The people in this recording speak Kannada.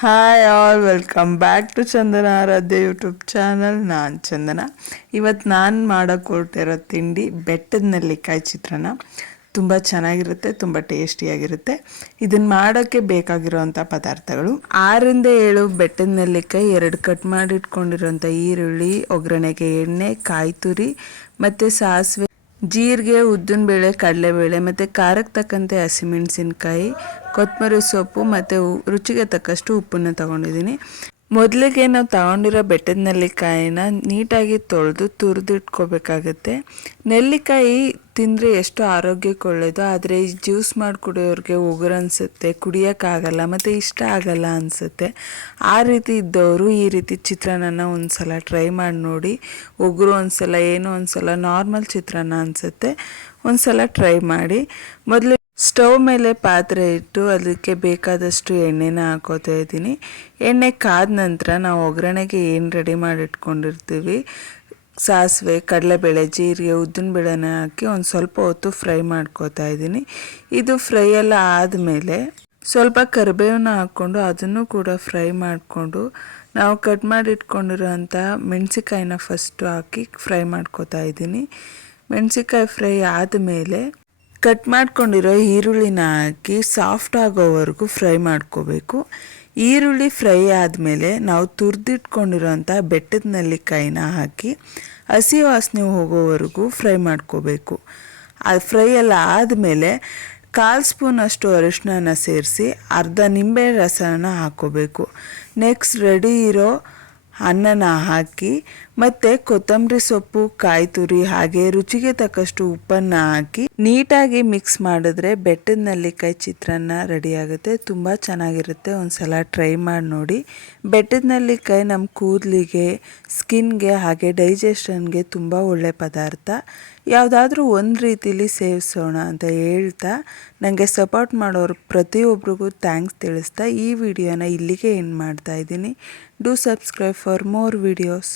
Hi all welcome back to Chandana Aradhya YouTube channel ನಾನು ಚಂದನ. ಇವತ್ತು ನಾನು ಮಾಡೋಕೆ ಹೊರಟಿರೋ ತಿಂಡಿ ಬೆಟ್ಟದ ನೆಲ್ಲಿಕಾಯಿ ಚಿತ್ರಾನ್ನ. ತುಂಬ ಚೆನ್ನಾಗಿರುತ್ತೆ, ತುಂಬ ಟೇಸ್ಟಿಯಾಗಿರುತ್ತೆ. ಇದನ್ನು ಮಾಡೋಕ್ಕೆ ಬೇಕಾಗಿರೋವಂಥ ಪದಾರ್ಥಗಳು. ಆರಿಂದ ಏಳು ಬೆಟ್ಟದ ನೆಲ್ಲಿಕಾಯಿ, ಎರಡು ಕಟ್ ಮಾಡಿ ಇಟ್ಕೊಂಡಿರೋಂಥ ಈರುಳ್ಳಿ, ಒಗ್ಗರಣೆಗೆ ಎಣ್ಣೆ, ಕಾಯಿ ತುರಿ, ಮತ್ತು ಸಾಸಿವೆ ಜೀರಿಗೆ ಉದ್ದಿನಬೇಳೆ ಕಡಲೆಬೇಳೆ ಮತ್ತು ಖಾರಕ್ಕೆ ತಕ್ಕಂತೆ ಹಸಿಮೆಣಸಿನ್ಕಾಯಿ ಕೊತ್ತಂಬರಿ ಸೊಪ್ಪು ಮತ್ತು ರುಚಿಗೆ ತಕ್ಕಷ್ಟು ಉಪ್ಪನ್ನು ತಗೊಂಡಿದ್ದೀನಿ. ಮೊದಲಿಗೆ ನಾವು ತಗೊಂಡಿರೋ ಬೆಟ್ಟದ ನೆಲ್ಲಿಕಾಯಿನ ನೀಟಾಗಿ ತೊಳೆದು ತುರಿದಿಟ್ಕೋಬೇಕಾಗತ್ತೆ. ನೆಲ್ಲಿಕಾಯಿ ತಿಂದರೆ ಎಷ್ಟು ಆರೋಗ್ಯಕ್ಕೆ ಒಳ್ಳೆಯದು ಆದರೆ ಜ್ಯೂಸ್ ಮಾಡಿ ಕುಡಿಯೋರಿಗೆ ಉಗುರು ಅನಿಸುತ್ತೆ, ಕುಡಿಯೋಕ್ಕಾಗಲ್ಲ ಮತ್ತು ಇಷ್ಟ ಆಗಲ್ಲ ಅನಿಸುತ್ತೆ. ಆ ರೀತಿ ಇದ್ದವರು ಈ ರೀತಿ ಚಿತ್ರಾನ್ನ ಒಂದ್ಸಲ ಟ್ರೈ ಮಾಡಿ ನೋಡಿ, ಉಗುರು ಒಂದ್ಸಲ, ಏನು ಒಂದ್ಸಲ, ನಾರ್ಮಲ್ ಚಿತ್ರಾನ್ನ ಅನಿಸುತ್ತೆ. ಒಂದ್ಸಲ ಟ್ರೈ ಮಾಡಿ. ಮೊದಲು ಸ್ಟವ್ ಮೇಲೆ ಪಾತ್ರೆ ಇಟ್ಟು ಅದಕ್ಕೆ ಬೇಕಾದಷ್ಟು ಎಣ್ಣೆನ ಹಾಕೋತಾ ಇದ್ದೀನಿ. ಎಣ್ಣೆ ಕಾದ ನಂತರ ನಾವು ಒಗ್ಗರಣೆಗೆ ಏನು ರೆಡಿ ಮಾಡಿಟ್ಕೊಂಡಿರ್ತೀವಿ? ಸಾಸಿವೆ, ಕಡಲೆಬೇಳೆ, ಜೀರಿಗೆ ಉದ್ದಿನಬೇಳೆನ ಹಾಕಿ ಒಂದು ಸ್ವಲ್ಪ ಹೊತ್ತು ಫ್ರೈ ಮಾಡ್ಕೋತಾ ಇದ್ದೀನಿ. ಇದು ಫ್ರೈ ಎಲ್ಲ ಆದಮೇಲೆ ಸ್ವಲ್ಪ ಕರಿಬೇವನ್ನ ಹಾಕ್ಕೊಂಡು ಅದನ್ನು ಕೂಡ ಫ್ರೈ ಮಾಡಿಕೊಂಡು ನಾವು ಕಟ್ ಮಾಡಿಟ್ಕೊಂಡಿರೋಂಥ ಮೆಣಸಿಕಾಯಿನ ಫಸ್ಟು ಹಾಕಿ ಫ್ರೈ ಮಾಡ್ಕೋತಾ ಇದ್ದೀನಿ. ಮೆಣಸಿಕಾಯಿ ಫ್ರೈ ಆದಮೇಲೆ ಕಟ್ ಮಾಡ್ಕೊಂಡಿರೋ ಈರುಳ್ಳಿನ ಹಾಕಿ ಸಾಫ್ಟ್ ಆಗೋವರೆಗೂ ಫ್ರೈ ಮಾಡ್ಕೋಬೇಕು. ಈರುಳ್ಳಿ ಫ್ರೈ ಆದಮೇಲೆ ನಾವು ತುರಿದಿಟ್ಕೊಂಡಿರೋಂಥ ಬೆಟ್ಟದ ನೆಲ್ಲಿಕಾಯಿನ ಹಾಕಿ ಹಸಿ ವಾಸನೆ ಹೋಗೋವರೆಗೂ ಫ್ರೈ ಮಾಡ್ಕೋಬೇಕು. ಅದು ಫ್ರೈ ಎಲ್ಲ ಆದಮೇಲೆ ಕಾಲು ಸ್ಪೂನ್ ಅಷ್ಟು ಅರಿಶಿನ ಸೇರಿಸಿ ಅರ್ಧ ನಿಂಬೆ ರಸನ ಹಾಕ್ಕೋಬೇಕು ನೆಕ್ಸ್ಟ್ ರೆಡಿ ಇರೋ ಅನ್ನನ ಹಾಕಿ ಮತ್ತು ಕೊತ್ತಂಬರಿ ಸೊಪ್ಪು, ಕಾಯಿ ತುರಿ ಹಾಗೆ ರುಚಿಗೆ ತಕ್ಕಷ್ಟು ಉಪ್ಪನ್ನು ಹಾಕಿ ನೀಟಾಗಿ ಮಿಕ್ಸ್ ಮಾಡಿದ್ರೆ ಬೆಟ್ಟದ ನೆಲ್ಲಿಕಾಯಿ ಚಿತ್ರಾನ್ನ ರೆಡಿ ಆಗುತ್ತೆ. ತುಂಬ ಚೆನ್ನಾಗಿರುತ್ತೆ. ಒಂದ್ಸಲ ಟ್ರೈ ಮಾಡಿ ನೋಡಿ. ಬೆಟ್ಟದ ನೆಲ್ಲಿಕಾಯಿ ನಮ್ಮ ಕೂದಲಿಗೆ ಸ್ಕಿನ್ಗೆ ಹಾಗೆ ಡೈಜೆಷನ್ಗೆ ತುಂಬ ಒಳ್ಳೆ ಪದಾರ್ಥ. ಯಾವುದಾದ್ರೂ ಒಂದು ರೀತಿಲಿ ಸೇವಿಸೋಣ ಅಂತ ಹೇಳ್ತಾ ನನಗೆ ಸಪೋರ್ಟ್ ಮಾಡೋರು ಪ್ರತಿಯೊಬ್ರಿಗೂ ಥ್ಯಾಂಕ್ಸ್ ತಿಳಿಸ್ತಾ ಈ ವಿಡಿಯೋನ ಇಲ್ಲಿಗೆ ಎಂಡ್ ಮಾಡ್ತಾ ಇದ್ದೀನಿ. Do subscribe for more videos